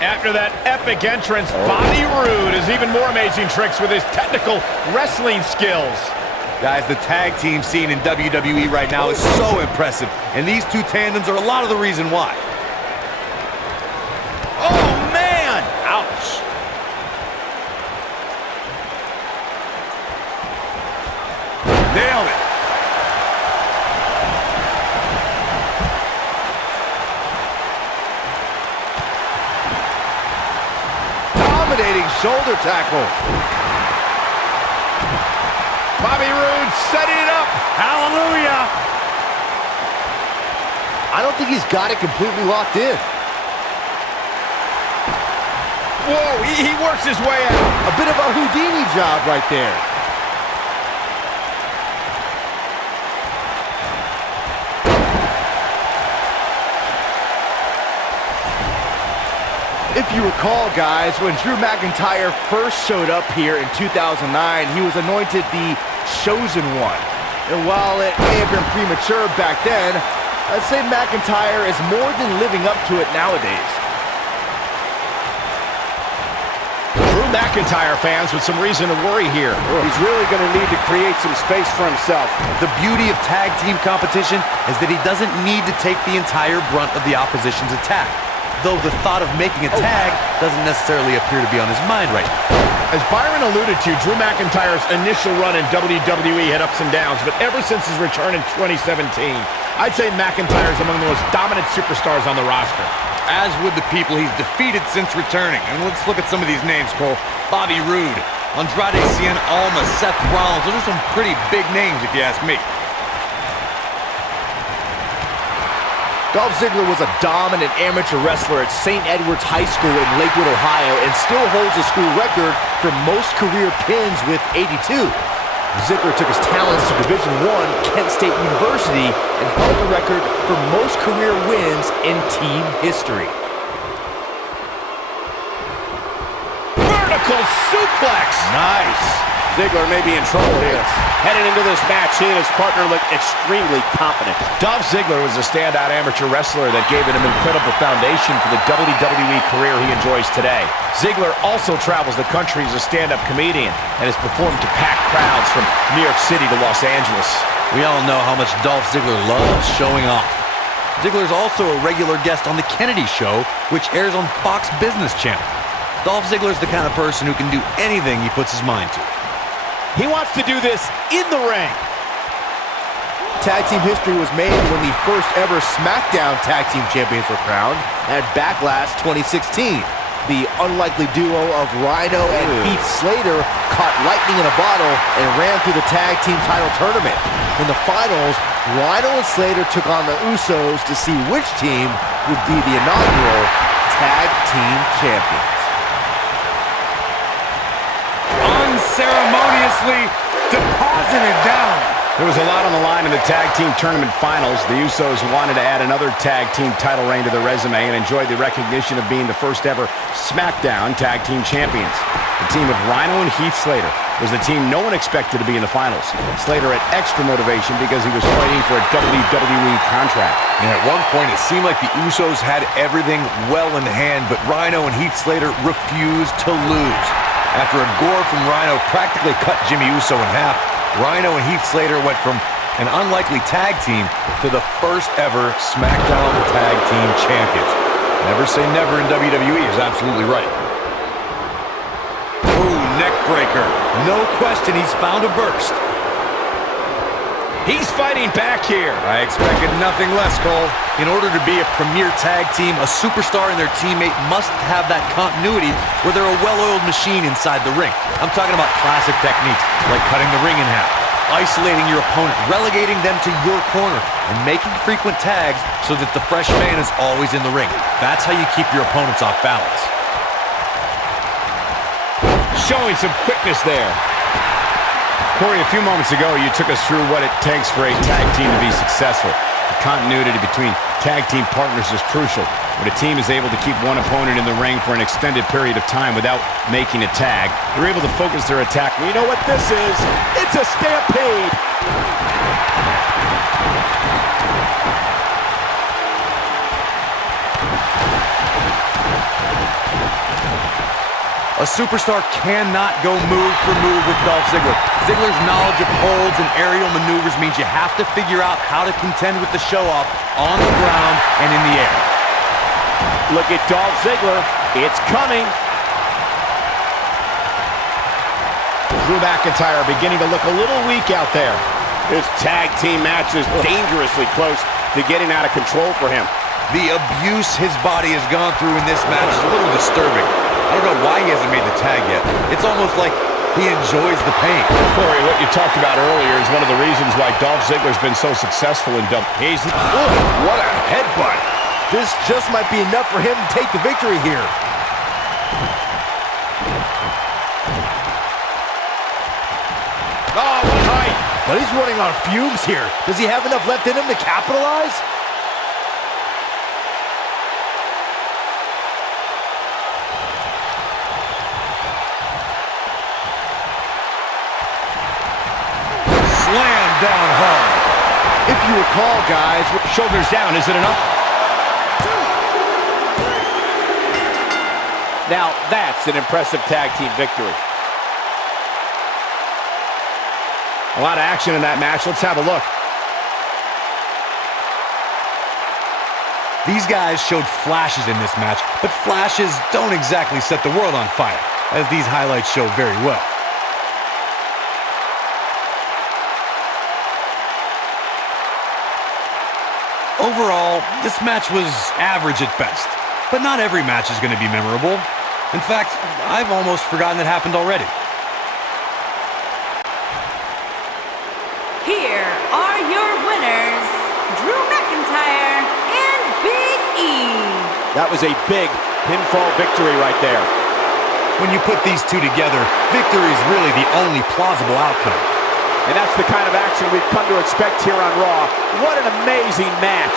After that epic entrance, Bobby Roode has even more amazing tricks with his technical wrestling skills. Guys, the tag team scene in WWE right now is so impressive, and these two tandems are a lot of the reason why. Oh, man! Ouch. Nailed it. Dominating shoulder tackle. Bobby Roode setting it up. Hallelujah. I don't think he's got it completely locked in. Whoa, he works his way out. A bit of a Houdini job right there. If you recall, guys, when Drew McIntyre first showed up here in 2009, he was anointed the Chosen One. And while it may have been premature back then, I'd say McIntyre is more than living up to it nowadays. Drew McIntyre fans with some reason to worry here. He's really going to need to create some space for himself. The beauty of tag team competition is that he doesn't need to take the entire brunt of the opposition's attack. Though the thought of making a tag doesn't necessarily appear to be on his mind right now. As Byron alluded to, Drew McIntyre's initial run in WWE had ups and downs, but ever since his return in 2017, I'd say McIntyre is among the most dominant superstars on the roster. As would the people he's defeated since returning. And let's look at some of these names, Cole. Bobby Roode, Andrade Cien Almas, Seth Rollins. Those are some pretty big names if you ask me. Dolph Ziggler was a dominant amateur wrestler at St. Edward's High School in Lakewood, Ohio, and still holds the school record for most career pins with 82. Ziggler took his talents to Division I Kent State University and held the record for most career wins in team history. Vertical suplex! Nice. Ziggler may be in trouble here. Heading into this match, he and his partner look extremely confident. Dolph Ziggler was a standout amateur wrestler that gave him an incredible foundation for the WWE career he enjoys today. Ziggler also travels the country as a stand-up comedian and has performed to packed crowds from New York City to Los Angeles. We all know how much Dolph Ziggler loves showing off. Ziggler is also a regular guest on The Kennedy Show, which airs on Fox Business Channel. Dolph Ziggler is the kind of person who can do anything he puts his mind to. He wants to do this in the ring. Tag team history was made when the first ever SmackDown Tag Team Champions were crowned at Backlash 2016. The unlikely duo of Rhino and Heath Slater caught lightning in a bottle and ran through the tag team title tournament. In the finals, Rhino and Slater took on the Usos to see which team would be the inaugural Tag Team Champions. Unceremoniously deposited down. There was a lot on the line in the tag team tournament finals. The Usos wanted to add another tag team title reign to their resume and enjoyed the recognition of being the first ever SmackDown Tag Team Champions. The team of Rhino and Heath Slater was the team no one expected to be in the finals. Slater had extra motivation because he was fighting for a WWE contract. And at one point, it seemed like the Usos had everything well in hand, but Rhino and Heath Slater refused to lose. After a gore from Rhino practically cut Jimmy Uso in half, Rhino and Heath Slater went from an unlikely tag team to the first ever SmackDown Tag Team Champions. Never say never in WWE is absolutely right. Ooh, neck breaker. No question he's found a burst. He's fighting back here. I expected nothing less, Cole. In order to be a premier tag team, a superstar and their teammate must have that continuity where they're a well-oiled machine inside the ring. I'm talking about classic techniques, like cutting the ring in half, isolating your opponent, relegating them to your corner, and making frequent tags so that the fresh man is always in the ring. That's how you keep your opponents off balance. Showing some quickness there. Corey, a few moments ago, you took us through what it takes for a tag team to be successful. The continuity between tag team partners is crucial. When a team is able to keep one opponent in the ring for an extended period of time without making a tag, they're able to focus their attack. We know what this is. It's a stampede. A superstar cannot go move for move with Dolph Ziggler. Ziggler's knowledge of holds and aerial maneuvers means you have to figure out how to contend with the show-off on the ground and in the air. Look at Dolph Ziggler. It's coming. Drew McIntyre beginning to look a little weak out there. This tag team match is dangerously close to getting out of control for him. The abuse his body has gone through in this match is a little disturbing. I don't know why he hasn't made the tag yet. It's almost like he enjoys the pain. Corey, what you talked about earlier is one of the reasons why Dolph Ziggler's been so successful in WWE. What a headbutt. This just might be enough for him to take the victory here. Oh, what height. But he's running on fumes here. Does he have enough left in him to capitalize? Slam down hard. If you recall, guys, Shoulders down, is it enough? Now, that's an impressive tag team victory. A lot of action in that match. Let's have a look. These guys showed flashes in this match, but flashes don't exactly set the world on fire, as these highlights show very well. Overall, this match was average at best, but not every match is going to be memorable. In fact, I've almost forgotten it happened already. Here are your winners, Drew McIntyre and Big E. That was a big pinfall victory right there. When you put these two together, victory is really the only plausible outcome. And that's the kind of action we've come to expect here on Raw. What an amazing match.